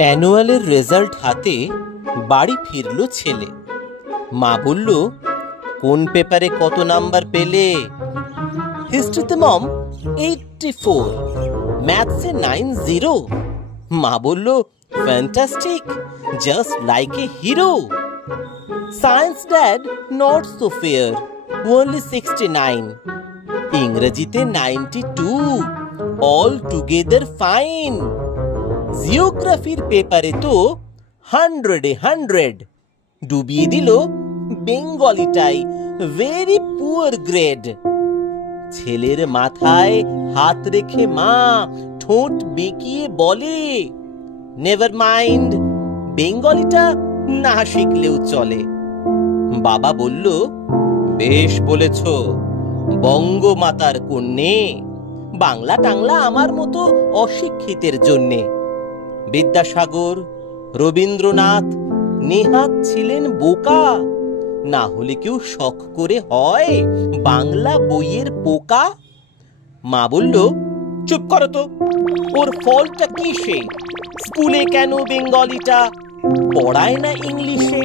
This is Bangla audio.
অ্যানুয়ালের রেজাল্ট হাতে বাড়ি ফিরল ছেলে। মা বলল, কোন পেপারে কত নাম্বার পেলে? হিস্ট্রিতে মম 84, ম্যাথসে 90। মা বলল, fantastic, just like a hero. Science dad not so fair, only 69। ইংরেজিতে 92, অল টুগেদার ফাইন। জিওগ্রাফির পেপারে তো 100 ডুবিয়ে দিল বেঙ্গলিটাই, ভেরি পুয়ার গ্রেড। ছেলের মাথায় হাত রেখে মা ঠোঁট বেঁকিয়ে বলে, নেভার মাইন্ড, বেঙ্গলিটা না শিখলেও চলে। বাবা বলল, বেশ বলেছ, বঙ্গমাতার কন্যে, বাংলা টাংলা আমার মতো অশিক্ষিতের জন্যে। বিদ্যাসাগর, রবীন্দ্রনাথ, নেহাত ছিলেন বোকা, না হলে কেউ শখ করে হয় বাংলা বইয়ের পোকা। মা বলল, চুপ করো তো, ওর ফলটা কিসে? স্কুলে কেন বেঙ্গলিটা পড়ায় না ইংলিশে?